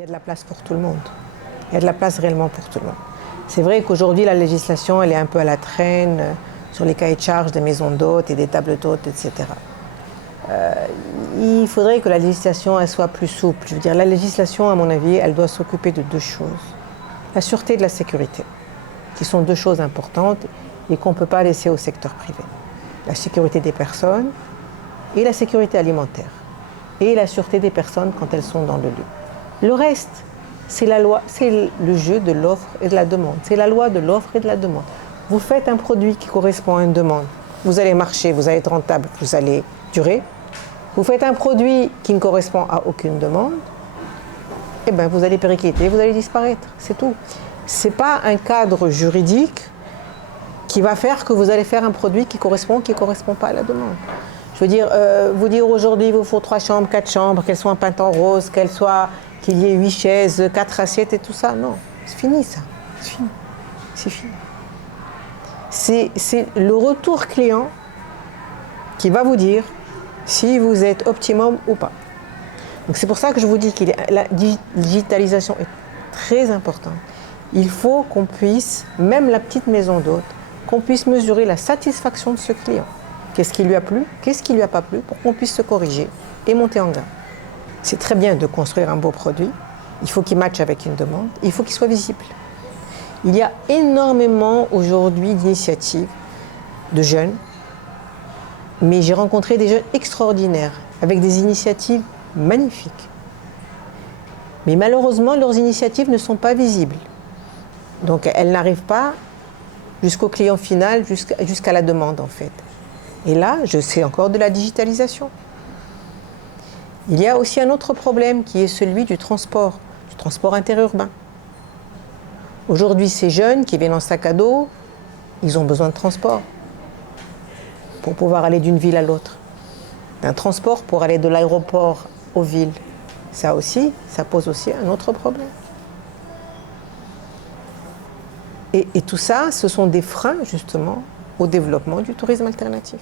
Il y a de la place pour tout le monde. Il y a de la place réellement pour tout le monde. C'est vrai qu'aujourd'hui, la législation, elle est un peu à la traîne sur les cahiers de charges des maisons d'hôtes et des tables d'hôtes, etc. Il faudrait que la législation elle soit plus souple. Je veux dire, la législation, à mon avis, elle doit s'occuper de deux choses. La sûreté et de la sécurité, qui sont deux choses importantes et qu'on ne peut pas laisser au secteur privé. La sécurité des personnes et la sécurité alimentaire. Et la sûreté des personnes quand elles sont dans le lieu. Le reste, c'est la loi, c'est le jeu de l'offre et de la demande. C'est la loi de l'offre et de la demande. Vous faites un produit qui correspond à une demande. Vous allez marcher, vous allez être rentable, vous allez durer. Vous faites un produit qui ne correspond à aucune demande, eh bien vous allez péricliter, vous allez disparaître. C'est tout. Ce n'est pas un cadre juridique qui va faire que vous allez faire un produit qui ne correspond pas à la demande. Je veux dire, vous dire aujourd'hui, il vous faut 3 chambres, 4 chambres, qu'elles soient peintes en rose, qu'il y ait 8 chaises, 4 assiettes et tout ça. Non, c'est fini ça. C'est fini. C'est fini. C'est le retour client qui va vous dire si vous êtes optimum ou pas. Donc c'est pour ça que je vous dis que la digitalisation est très importante. Il faut qu'on puisse, même la petite maison d'hôte, qu'on puisse mesurer la satisfaction de ce client. Qu'est-ce qui lui a plu, qu'est-ce qui lui a pas plu, pour qu'on puisse se corriger et monter en gamme. C'est très bien de construire un beau produit, il faut qu'il matche avec une demande, il faut qu'il soit visible. Il y a énormément aujourd'hui d'initiatives de jeunes, mais j'ai rencontré des jeunes extraordinaires, avec des initiatives magnifiques. Mais malheureusement, leurs initiatives ne sont pas visibles. Donc elles n'arrivent pas jusqu'au client final, jusqu'à la demande en fait. Et là, je sais encore de la digitalisation. Il y a aussi un autre problème qui est celui du transport interurbain. Aujourd'hui, ces jeunes qui viennent en sac à dos, ils ont besoin de transport pour pouvoir aller d'une ville à l'autre. D'un transport pour aller de l'aéroport aux villes. Ça aussi, ça pose aussi un autre problème. Et tout ça, ce sont des freins justement au développement du tourisme alternatif.